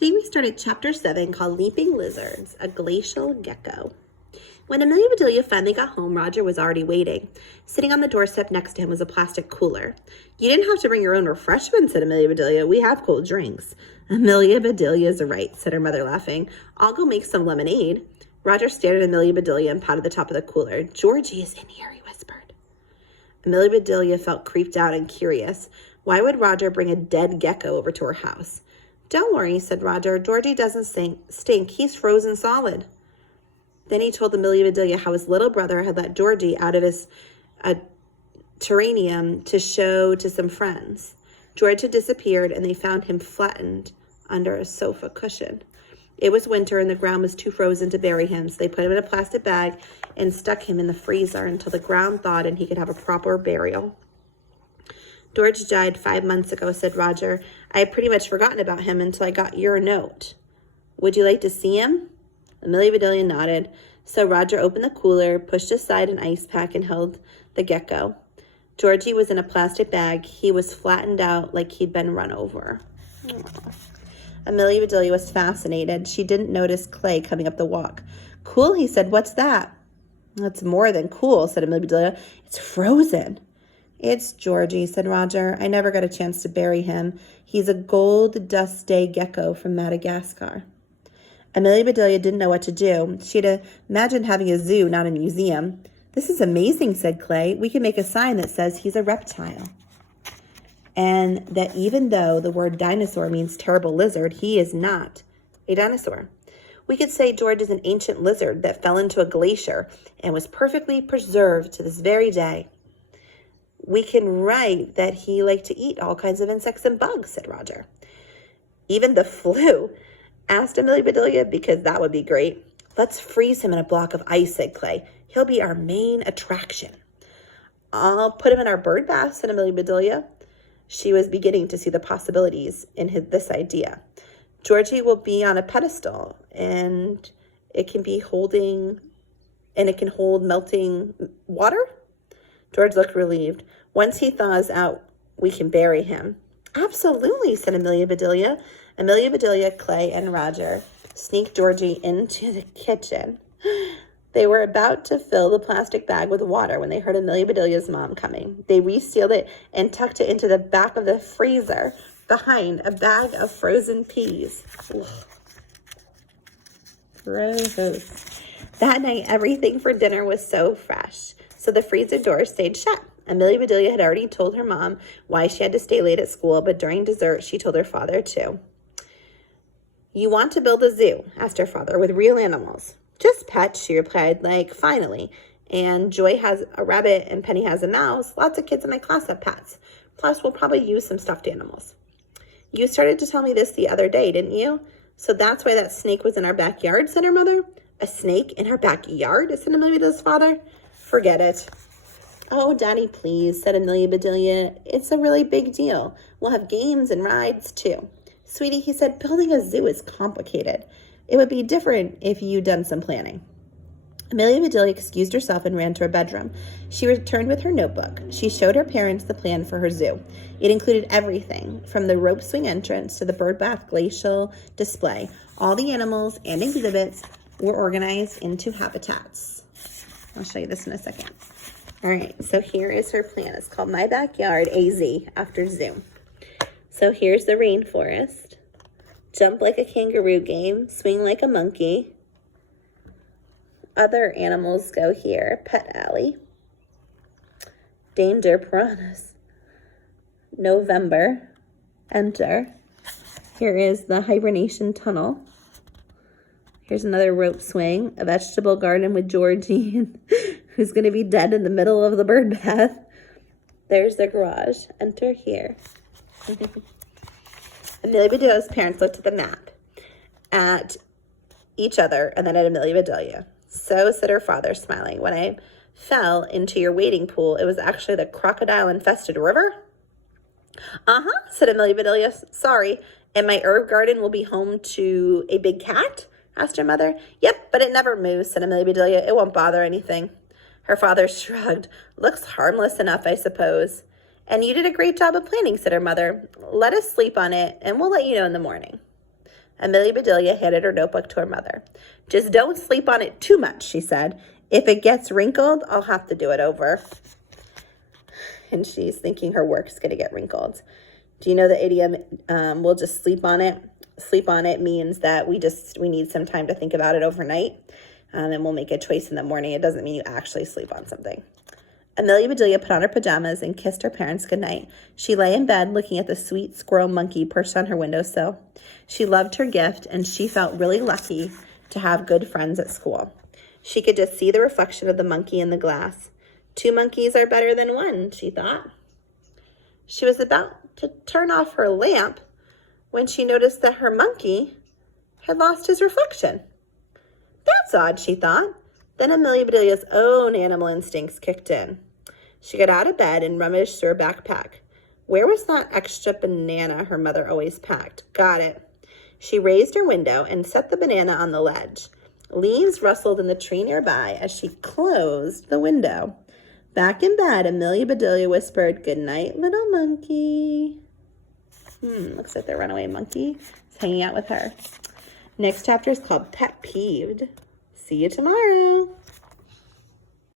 Today we started chapter 7 called Leaping Lizards, a Glacial Gecko. When Amelia Bedelia finally got home, Roger was already waiting. Sitting on the doorstep next to him was a plastic cooler. "You didn't have to bring your own refreshments," said Amelia Bedelia. "We have cold drinks." "Amelia Bedelia's right," said her mother, laughing. "I'll go make some lemonade." Roger stared at Amelia Bedelia and patted the top of the cooler. "Georgie is in here," he whispered. Amelia Bedelia felt creeped out and curious. Why would Roger bring a dead gecko over to her house? "Don't worry," said Roger. "Georgie doesn't stink. He's frozen solid." Then he told Amelia Bedelia how his little brother had let Georgie out of his terrarium to show to some friends. George had disappeared, and they found him flattened under a sofa cushion. It was winter, and the ground was too frozen to bury him, so they put him in a plastic bag and stuck him in the freezer until the ground thawed and he could have a proper burial. "George died 5 months ago," said Roger. "I had pretty much forgotten about him until I got your note. Would you like to see him?" Amelia Bedelia nodded. So Roger opened the cooler, pushed aside an ice pack, and held the gecko. Georgie was in a plastic bag. He was flattened out like he'd been run over. Aww. Amelia Bedelia was fascinated. She didn't notice Clay coming up the walk. "Cool," he said. "What's that?" "That's more than cool," said Amelia Bedelia. "It's frozen." "It's Georgie," said Roger. "I never got a chance to bury him. He's a gold dust day gecko from Madagascar." Amelia Bedelia didn't know what to do. She'd imagined having a zoo, not a museum. "This is amazing," said Clay. "We can make a sign that says he's a reptile. And that even though the word dinosaur means terrible lizard, he is not a dinosaur. We could say George is an ancient lizard that fell into a glacier and was perfectly preserved to this very day. We can write that he liked to eat all kinds of insects and bugs," said Roger. "Even the flu?" asked Amelia Bedelia, "because that would be great." "Let's freeze him in a block of ice," said Clay. "He'll be our main attraction." "I'll put him in our bird bath," said Amelia Bedelia. She was beginning to see the possibilities in this idea. "Georgie will be on a pedestal, and it can hold melting water." George looked relieved. "Once he thaws out, we can bury him." "Absolutely," said Amelia Bedelia. Amelia Bedelia, Clay, and Roger sneaked Georgie into the kitchen. They were about to fill the plastic bag with water when they heard Amelia Bedelia's mom coming. They resealed it and tucked it into the back of the freezer behind a bag of frozen peas. Ugh. Gross. That night, everything for dinner was so fresh, so the freezer door stayed shut. Amelia Bedelia had already told her mom why she had to stay late at school, but during dessert, she told her father too. "You want to build a zoo?" asked her father, "with real animals?" "Just pets," she replied, "like, finally. And Joy has a rabbit and Penny has a mouse. Lots of kids in my class have pets. Plus, we'll probably use some stuffed animals." "You started to tell me this the other day, didn't you? So that's why that snake was in our backyard," said her mother. "A snake in our backyard?" said Amelia's father. "Forget it." "Oh, Daddy, please," said Amelia Bedelia. "It's a really big deal. We'll have games and rides, too." "Sweetie," he said, "building a zoo is complicated. It would be different if you'd done some planning." Amelia Bedelia excused herself and ran to her bedroom. She returned with her notebook. She showed her parents the plan for her zoo. It included everything from the rope swing entrance to the bird bath glacial display. All the animals and exhibits were organized into habitats. I'll show you this in a second. All right, so here is her plan. It's called My Backyard AZ after Zoo. So here's the rainforest. Jump like a kangaroo game. Swing like a monkey. Other animals go here. Pet alley. Danger piranhas. November. Enter. Here is the hibernation tunnel. Here's another rope swing. A vegetable garden with Georgie, who's going to be dead in the middle of the bird bath. There's the garage. Enter here. Amelia Bedelia's parents looked at the map, at each other, and then at Amelia Bedelia. "So," said her father, smiling, "when I fell into your wading pool, it was actually the crocodile-infested river?" "Uh-huh," said Amelia Bedelia. "Sorry, and my herb garden will be home to a big cat?" asked her mother. "Yep, but it never moves," said Amelia Bedelia. "It won't bother anything." Her father shrugged. "Looks harmless enough, I suppose." "And you did a great job of planning," said her mother. "Let us sleep on it, and we'll let you know in the morning." Amelia Bedelia handed her notebook to her mother. Just don't sleep on it too much, she said. If it gets wrinkled, I'll have to do it over. And she's thinking her work's going to get wrinkled. Do you know the idiom, we'll just sleep on it? Sleep on it means that we need some time to think about it overnight, and we'll make a choice in the morning. It doesn't mean you actually sleep on something. Amelia Bedelia put on her pajamas and kissed her parents goodnight. She lay in bed looking at the sweet squirrel monkey perched on her windowsill. She loved her gift, and she felt really lucky to have good friends at school. She could just see the reflection of the monkey in the glass. 2 monkeys are better than 1, she thought. She was about to turn off her lamp when she noticed that her monkey had lost his reflection. That's odd, she thought. Then Amelia Bedelia's own animal instincts kicked in. She got out of bed and rummaged through her backpack. Where was that extra banana her mother always packed? Got it. She raised her window and set the banana on the ledge. Leaves rustled in the tree nearby as she closed the window. Back in bed, Amelia Bedelia whispered, "Good night, little monkey." Looks like the runaway monkey is hanging out with her. Next chapter is called Pet Peeved. See you tomorrow.